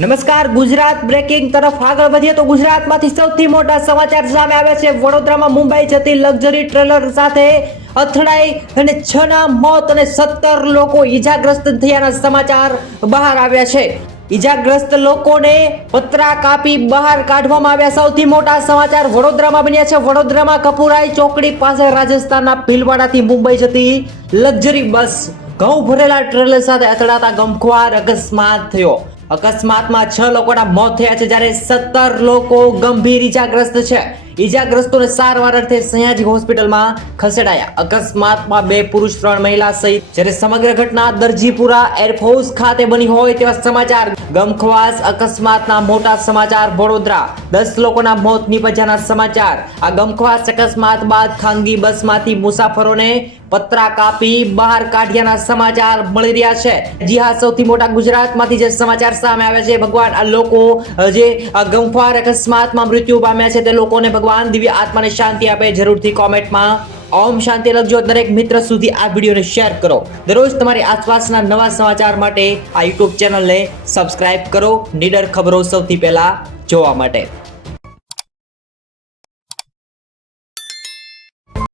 નમસ્કાર, ગુજરાત બ્રેકિંગ તરફ આગળ વધીએ તો ગુજરાતમાંથી સૌથી મોટા સમાચાર સામે આવ્યા છે। વડોદરામાં મુંબઈ જતી લક્ઝરી ટ્રેલર સાથે અથડાઈ અને 6 ના મોત અને 17 લોકો ઈજાગ્રસ્ત થયાના સમાચાર બહાર આવ્યા છે। ઈજાગ્રસ્ત લોકોને પતરા કાપી બહાર કાઢવામાં આવ્યા। સૌથી મોટા સમાચાર વડોદરામાં બન્યા છે। વડોદરામાં કપુરાઈ ચોકડી પાસે રાજસ્થાનના ભીલવાડાથી મુંબઈ જતી લક્ઝરી બસ ઘઉં ભરેલા ટ્રેલર સાથે અથડાતા ગમખ્વાર અકસ્માત થયો। અકસ્માતમાં 6 લોકોના મોત થયા છે, જ્યારે 17 લોકો ગંભીર ઈજાગ્રસ્ત છે। ઈજાગ્રસ્તોને સારવાર અર્થે સયાજી હોસ્પિટલમાં ખસેડાયા। અકસ્માતમાં 2 પુરુષ 3 મહિલા સહિત, જ્યારે સમગ્ર ઘટના દરજીપુરા એરફોર્સ ખાતે બની હોય તેવા સમાચાર। ગમખ્વાર અકસ્માતના મોટા સમાચાર વડોદરા 10 લોકોના મોત નીપજ્યાના સમાચાર। આ ગમખ્વાર અકસ્માત બાદ ખાનગી બસમાંથી મુસાફરોને પતરા કાપી બહાર કાઢ્યાના સમાચાર મળી રહ્યા છે। જી હા, સૌથી મોટા ગુજરાતમાંથી જે સમાચાર સામે આવ્યા છે, ભગવાન આ લોકો જે આ ગમખ્વાર અકસ્માતમાં મૃત્યુ પામ્યા છે તે લોકોને ભગવાન દિવ્ય આત્માને શાંતિ આપે। જરૂરથી કોમેન્ટમાં ઓમ શાંતિ લખજો। દરેક મિત્ર સુધી આ વિડીયોને શેર કરો। દરરોજ તમારી આસપાસના નવા સમાચાર માટે આ યુટ્યુબ ચેનલને સબસ્ક્રાઇબ કરો, નીડર ખબરો સૌથી પહેલા જોવા માટે।